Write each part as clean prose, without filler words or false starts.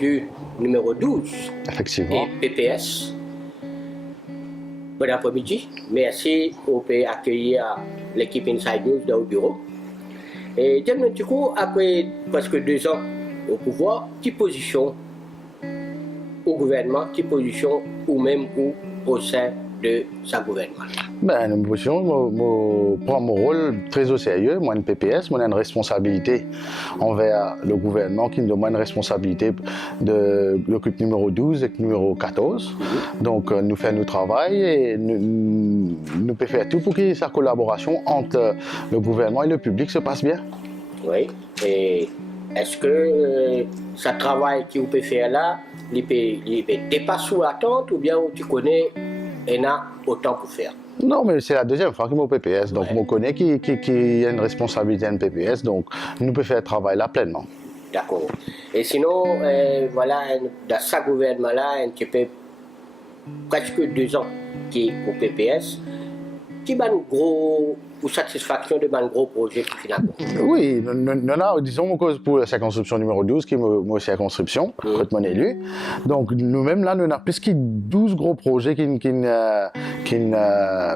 du numéro 12. Effectivement. Et PPS. Bon après-midi. Merci pour accueillir l'équipe Inside News dans le bureau. Et du coup, après presque 2 ans au pouvoir, quelle position au gouvernement, quelle position ou même au sein de sa gouvernement? Ben, une position, je prends mon rôle très au sérieux. Moi, une PPS, moi, j'ai une responsabilité envers le gouvernement qui me demande une responsabilité de l'équipe numéro 12 et numéro 14. Donc, nous faisons notre travail et nous pouvons faire tout pour que sa collaboration entre le gouvernement et le public se passe bien. Oui. Et est-ce que ce travail que vous pouvez faire là, il peut dépasser l'attente ou bien tu connais et a autant pour faire? Non, mais c'est la deuxième fois que je suis au PPS. Donc, je connais qu'il y a une responsabilité en PPS. Donc, nous pouvons faire le travail là pleinement. D'accord. Et sinon, voilà, dans ce gouvernement-là, il fait presque 2 ans qui est au PPS. Qui a une grosse satisfaction de un gros projet qui finalement? Oui, nous avons, disons, pour la circonscription numéro 12, qui est ma circonscription, quand mon élu. Donc, nous-mêmes, là, nous avons plus que 12 gros projets qui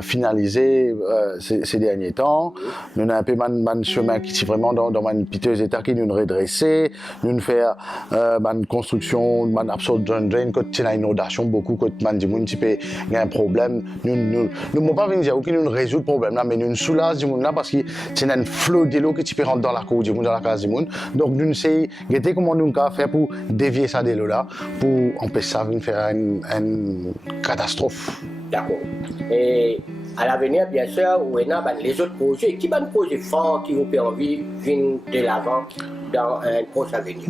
finalisés ces derniers temps. Nous avons un peu un chemin qui est vraiment dans un piteux état qui nous redressé. Nous avons fait une construction, une absorption drain, quand il y a une inondation, beaucoup, quand il y a un problème. Nous ne pouvons pas venir dire que nous résoudons le problème, là, mais nous soulage du monde là parce que c'est un flot de l'eau qui rentre dans la cour du monde, dans la case du monde. Donc nous essayons de comment nous pouvons faire pour dévier ça de l'eau là, pour empêcher ça de faire une catastrophe. D'accord. Et à l'avenir, bien sûr, on a les autres projets. Qui sont les projets forts qui vous permettent de venir de l'avant dans un proche avenir?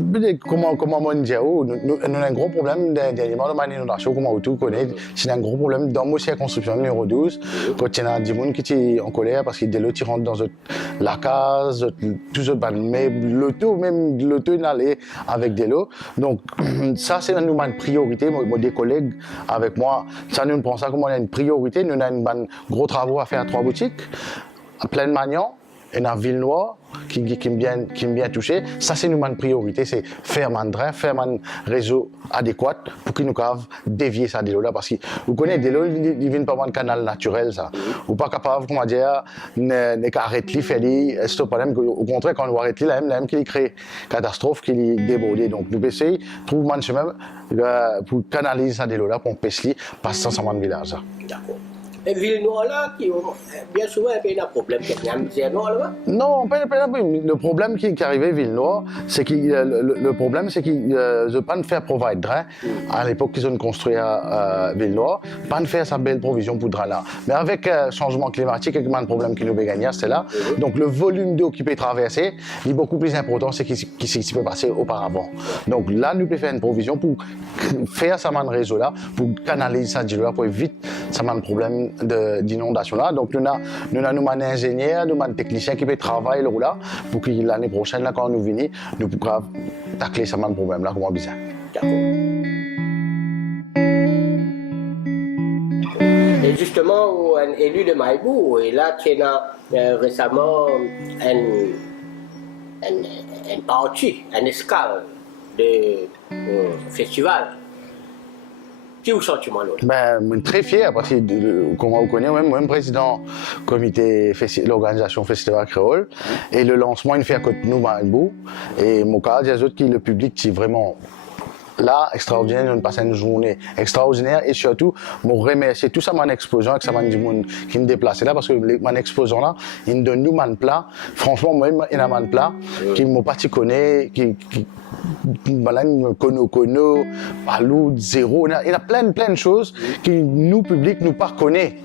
Comment on dit, nous avons un gros problème dernièrement dans l'inondation, comme on tout connaît. C'est un gros problème dans ma circonscription numéro 12. Quand il y a des gens qui sont en colère parce que de l'eau qui rentre dans la case, tout ça, mais l'auto est allé avec de l'eau. Donc, ça, c'est une priorité. Moi, des collègues avec moi, ça nous prend ça comme une priorité. Nous avons un gros travaux à faire à 3 boutiques, à Plaine-Magnan et dans Ville-Noire, qui me bien touché. Ça, c'est une priorité, c'est faire un drain, faire un réseau adéquat pour qu'ils nous puissent dévier ça de l'eau là. Parce que vous connaissez, de l'eau, il vient pas un canal naturel, ça. Vous pas capable, comment dire, d'arrêter, faire c'est un problème. Au contraire, quand on arrête, là, même qu'il crée catastrophe, qu'il déborde. Donc, nous essayons de trouver un chemin pour canaliser ça de l'eau là, pour passer dans le village. D'accord. Et Ville-Noire là, qui bien souvent il y a un problème, il y a une misère noire là-bas? Non, le problème qui est arrivé à Ville-Noire, c'est que le problème c'est qu'ils ne pas faire provide drain. À l'époque qu'ils ont construit à Ville-Noire, pas faire sa belle provision pour drain là. Mais avec le changement climatique, il y a un problème qui nous a gagné, c'est là. Donc le volume d'eau qui peut traverser est beaucoup plus important que ce qui peut passer auparavant. Donc là, nous pouvons faire une provision pour faire ça réseau là, pour canaliser ça là, pour éviter ça un problème d'inondation là. Donc nous avons un ingénieur, nous avons un technicien qui peut travailler là pour que l'année prochaine, là, quand nous venons, nous pourrons tacler ce problème là comme bizarre. D'accord. Et justement, un élu de Maïbou, et là, tu as récemment un parti, un escale de festival. Qui est le sentiment là? Ben, très fier parce que, comme vous connaissez, moi-même président du comité de l'organisation Festival Créole. Et le lancement, il fait à côté de nous, Maïbou. Et mon cas, il y a d'autres qui, le public, qui vraiment là, extraordinaire, nous passons une journée extraordinaire et surtout, je remercie tout ça, mon exposant, avec ça, mon qui me déplace là, parce que mon exposant là, il me donne nous mon plat. Franchement, moi, il y a un plat qui m'a pas connaît, qui Kono, Palou, Zéro, il y a plein de choses que nous, public, nous pas connaît.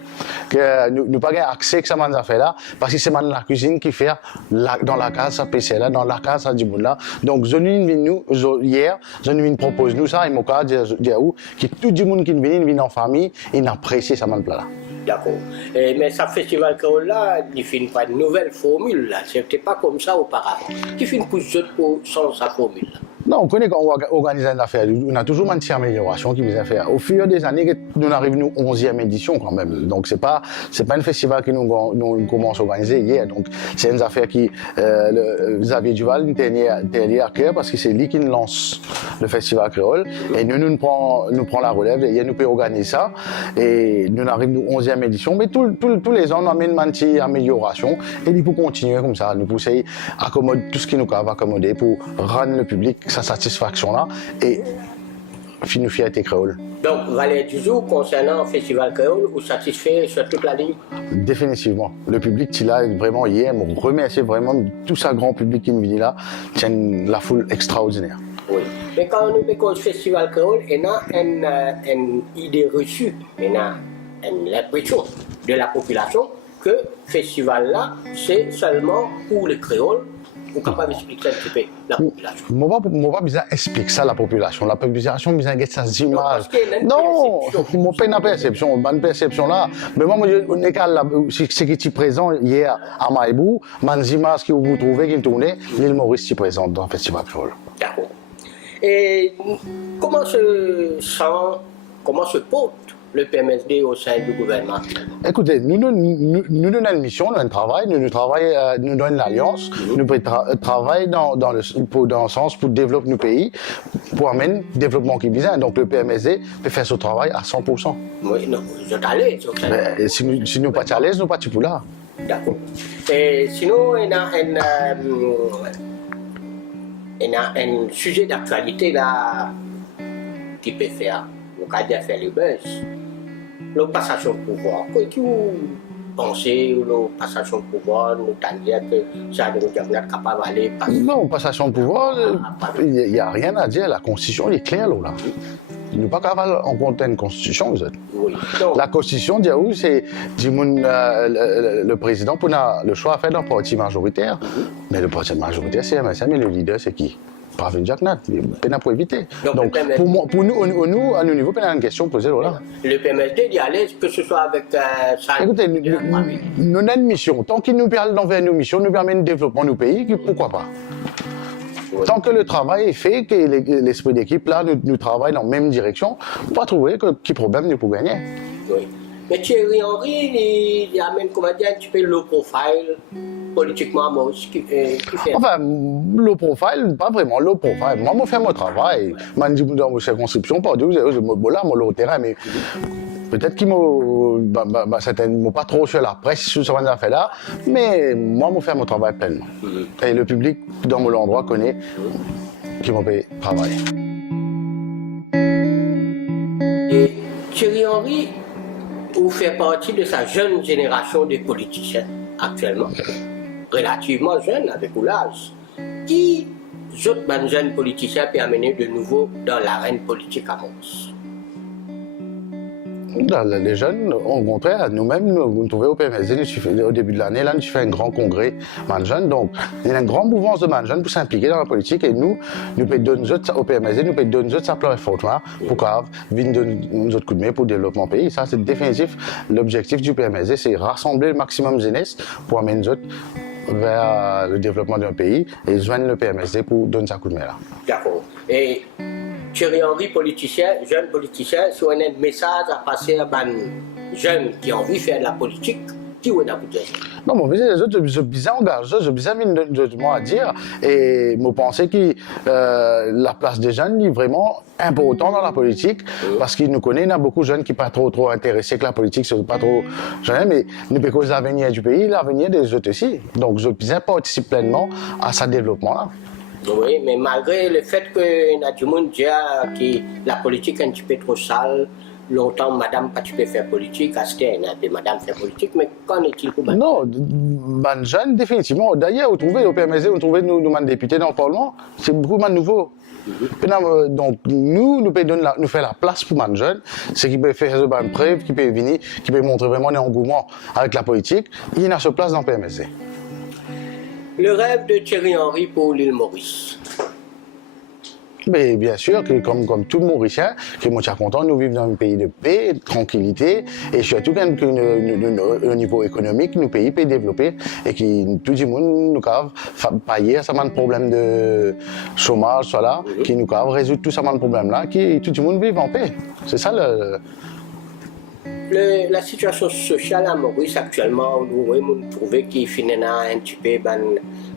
Que nous pas accès à ces affaires-là, parce que c'est la cuisine qui fait dans la case à PC là, dans la case à Djiboula. Donc, hier, je propose nous ça, et mon cas, que tout le monde qui vient en famille, il apprécie ce plat-là. D'accord. Mais ce festival créole-là, il fait une nouvelle formule. Ce n'était pas comme ça auparavant. Qui fait une pousse pour sans sa formule. Non, on connaît quand on organise une affaire, on a toujours une petite amélioration qui nous a fait. Au fur des années, nous arrivons à 11e édition quand même. Donc c'est pas un festival que nous commençons à organiser hier. Donc c'est une affaire qui, Xavier Duval, était à cœur parce que c'est lui qui nous lance le festival créole. Et nous prenons la relève et nous pouvons organiser ça. Et nous arrivons à 11e édition. Mais tous les ans, on amène une petite amélioration. Et il faut continuer comme ça. Nous pousser à accommoder tout ce qui nous peut accommoder pour rendre le public sa satisfaction-là et finir fierté créole. Donc, Valère toujours concernant le festival créole, vous satisfait sur toute la ligne? Définitivement. Le public qui là vraiment hier, me remercie vraiment tout ce grand public qui nous vient là, tient la foule extraordinaire. Oui. Mais quand on parle du festival créole, il y a une idée reçue, il y a l'impression de la population que le festival là, c'est seulement pour les créoles. Vous pouvez expliquer un petit peu la population. Moi, pas besoin d'expliquer ça à la population. La population a besoin de ça image. Non, mon pas une perception, une perception là. Mais moi, on est ce qui est présent hier à Maïbou, les images que vous trouvez qui tournaient, l'île Maurice qui est présente dans le festival créole. D'accord. Et comment se porte le PMSD au sein du gouvernement? Écoutez, nous donnons une mission, nous travaillons, nous donnons l'alliance, nous travaillons dans le sens pour développer nos pays, pour amener le développement qui vient. Donc le PMSD peut faire ce travail à 100%. Oui, non, vous êtes à l'aise. Si nous ne sommes pas à l'aise, nous ne sommes pas pour là. D'accord. Et sinon, il y a un sujet d'actualité là qui peut faire, on va dire faire le buzz. La passation de pouvoir. Qu'est-ce que vous pensez de la passation de pouvoir? Nous t'avons dit que ça nous est capable d'aller passer. Non, passation de pouvoir, il n'y a rien à dire. La Constitution est claire là. Nous ne sommes pas capables en compter une Constitution, vous êtes. Oui. La Constitution dit où c'est le président pour le choix à faire d'un parti majoritaire. Mais le parti majoritaire, c'est MSM, mais le leader, c'est qui? Pravin Jack Nat, il n'a pas évité. Donc pour nous, à nos niveaux, il y a une question posée là. Le PMSD dit à l'aise que ce soit avec ça. Écoutez, nous avons une mission. Tant qu'il nous permet d'envers nos missions, nous permet de développer nos pays, pourquoi pas? Oui. Tant que le travail est fait, que l'esprit d'équipe, là, nous travaillons dans la même direction, on ne peut pas trouver quel problème nous pouvons gagner. Oui. Mais Thierry Henry, il amène, comment dire, un petit peu low profile, politiquement, moi aussi, qui fait. Enfin, low profile, pas vraiment low profile. Moi, je fais mon travail. Je dis dans mes circonscriptions, pas dire, je me là, mon terrain, mais peut-être qu'ils m'ont pas trop sur la presse sur ce affaire-là, mais moi, je fais mon travail pleinement. Et le public, dans mon endroit, connaît qui m'ont payé travail. Et Thierry Henry, vous faites partie de sa jeune génération de politiciens actuellement, relativement jeune avec l'âge, qui autres jeunes politiciens peuvent amener de nouveau dans l'arène politique à Mons. Les jeunes, au contraire, nous-mêmes, nous trouvons au PMSD, au début de l'année, là, nous faisons un grand congrès de jeunes. Donc, il y a une grande mouvance de jeunes pour s'impliquer dans la politique et nous pouvons donner au PMSD, nous pouvons donner ça plein fortement pour venir donner nous autres coups de main pour le développement du pays. Ça, c'est définitif. L'objectif du PMSD, c'est rassembler le maximum de jeunesse pour amener nous autres vers le développement d'un pays et joindre le PMSD pour donner ça coup de main là. D'accord. Et Thierry Henry, jeune politicien, si on a un message à passer à des jeunes qui ont envie de faire de la politique, qui vous a écouté? Non, mais les autres, je bien engagé, je bien mis de à dire, et je pense que la place des jeunes est vraiment importante dans la politique, parce qu'ils nous connaissent, il y a beaucoup de jeunes qui ne sont pas trop intéressés que la politique, c'est pas trop jeunes, mais nous parce que l'avenir du pays, l'avenir des autres aussi. Donc, je bien participe pleinement à ce développement-là. Oui, mais malgré le fait que a du monde dit que la politique est un petit peu trop sale, longtemps madame pas tu peux faire politique, à ce que madame fait politique, mais qu'en est-il pour madame? Non, man jeune définitivement. D'ailleurs, vous trouvez au PMSD, vous trouvez nous députés dans le Parlement, c'est beaucoup de nouveau. Donc nous faire la place pour man jeune, c'est qui peut faire une preuve, qui peut venir, qui peut montrer vraiment un engouement avec la politique, il y a sa place dans le PMSD. Le rêve de Thierry Henry pour l'île Maurice. Mais bien sûr que comme tout Mauricien, que moi je suis content, nous vivons dans un pays de paix, de tranquillité, et surtout qu'au niveau économique, nous pays peut développer et que tout le monde nous a payer ça un problème de chômage, soit là, qui nous a résoudre tout ça un problème là, qui tout le monde vive en paix. C'est ça La situation sociale à Maurice actuellement, nous trouvons qu'il finit un petit peu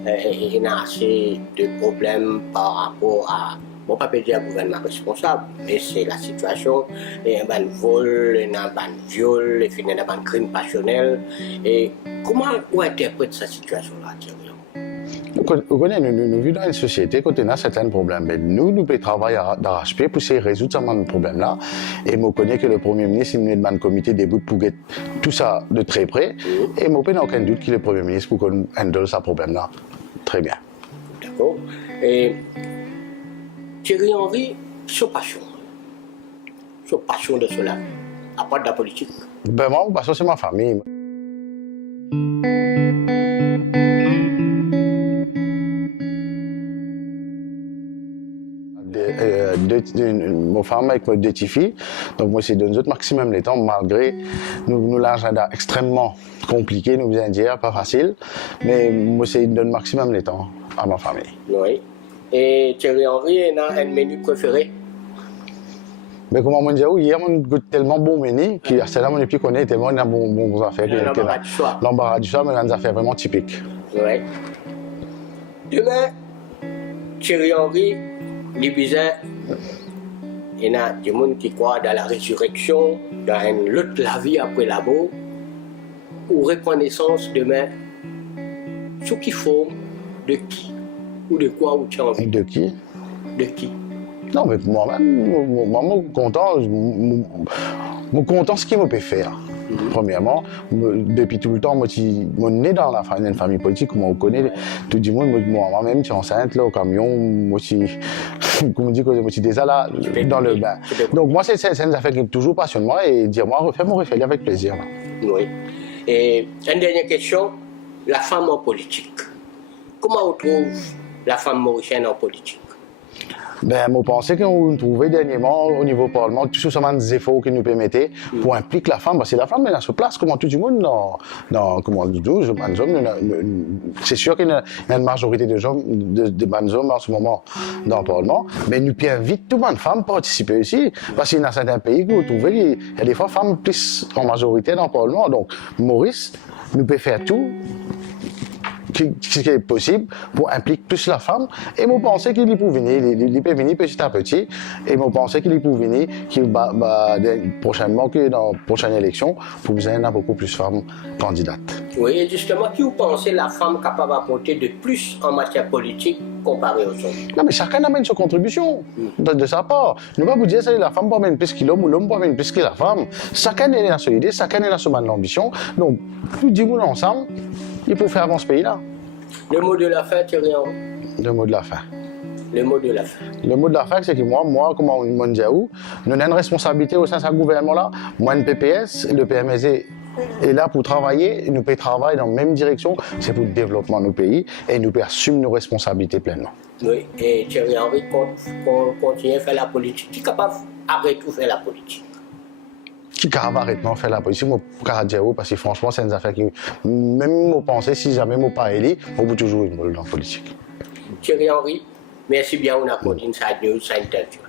il y a assez de problèmes par rapport à, bon, pas dire gouvernement responsable, mais c'est la situation, il y a un vol, il y a un viol, il y a un crime passionnel. Et comment on interprète cette situation-là, Thierry? Nous vivons dans une société où on a certains problèmes. Mais nous pouvons travailler d'arrache-pied pour essayer de résoudre ce problème-là. Et je connais que le Premier ministre il met un comité debout pour get tout ça de très près. Et je n'ai aucun doute que le Premier ministre pour qu'on handle ce problème-là très bien. D'accord. Et Thierry Henry, sa passion de cela, à part de la politique? Ben moi, ma passion, c'est ma famille. Mon femme avec mes 2 petites filles, donc moi c'est donner maximum les temps malgré nous l'agenda extrêmement compliqué, nous faisons dire pas facile, mais moi c'est donner maximum les temps à ma famille. Oui. Et Thierry Henry a un menu préféré? Mais comme on dit, hier on goûte tellement bon menu que c'est là mon épi connaît tellement on a bon affaires. L'embarras du choix. L'embarras du choix, mais on a des affaires vraiment typiques. Oui. Demain, Thierry Henry, l'Ibiza, il y a des gens qui croient dans la résurrection, dans l'autre la vie après la mort, ou reprendre naissance demain, ce qui forme de qui ou de quoi ou tu as envie. De qui? De qui? Non, mais moi-même, moi, content ce qu'il me peut faire. Premièrement, depuis tout le temps, moi, je suis né dans une famille politique, comme on connaît, tout le monde, moi-même, je suis enceinte, là, au camion, moi, je suis, comme on dit, moi, je suis déjà là, dans le bain. Donc, moi, c'est une affaire qui toujours passionne moi, et dire-moi, refais-moi avec plaisir. Là. Oui. Et une dernière question, la femme en politique. Comment on trouve la femme mauricienne en politique? Ben, moi, je pensais qu'on trouvait dernièrement au niveau parlement tout ce des efforts qui nous permettaient pour impliquer la femme, parce que la femme est à sa place, comme tout le monde dans comment on dit, c'est sûr qu'il y a une majorité de bonnes hommes en ce moment dans le parlement, mais nous pouvons inviter tout le monde femmes à participer aussi, parce qu'il y a certains pays où vous trouvez, il y a des fois femmes plus en majorité dans le parlement, donc Maurice, nous pouvons faire tout ce qui est possible pour impliquer plus la femme. Et je pensais qu'il peut venir petit à petit. Et je pensais qu'il peut venir prochainement, que dans la prochaine élection, pour vous avoir beaucoup plus de femmes candidates. Oui, et justement, qui vous pensez la femme capable d'apporter de plus en matière politique comparée aux hommes? Non, mais chacun amène sa contribution de sa part. Ne pas vous dire que la femme peut amèner plus que l'homme ou l'homme peut amèner plus que la femme. Chacun est dans son idée, chacun est dans son ambition. Donc, tout le monde ensemble, il faut faire avancer ce pays-là. Le mot de la fin, Thierry Henry? Le mot de la fin. Le mot de la fin. Le mot de la fin, c'est que moi, comme on dit, nous avons une responsabilité au sein de ce gouvernement-là. Moi, le PPS, le PMSE est là pour travailler, nous pouvons travailler dans la même direction, c'est pour le développement de nos pays et nous pouvons assumer nos responsabilités pleinement. Oui, et Thierry Henry continue à faire la politique. Qui est capable d'arrêter de faire la politique? Qui capable d'arrêter de faire la politique, moi, parce que franchement, c'est une affaire qui, même moi, penser, si jamais moi pas élu, on peut toujours une rôle dans la politique. Thierry Henry, merci bien, on a continué Inside News, ça interview.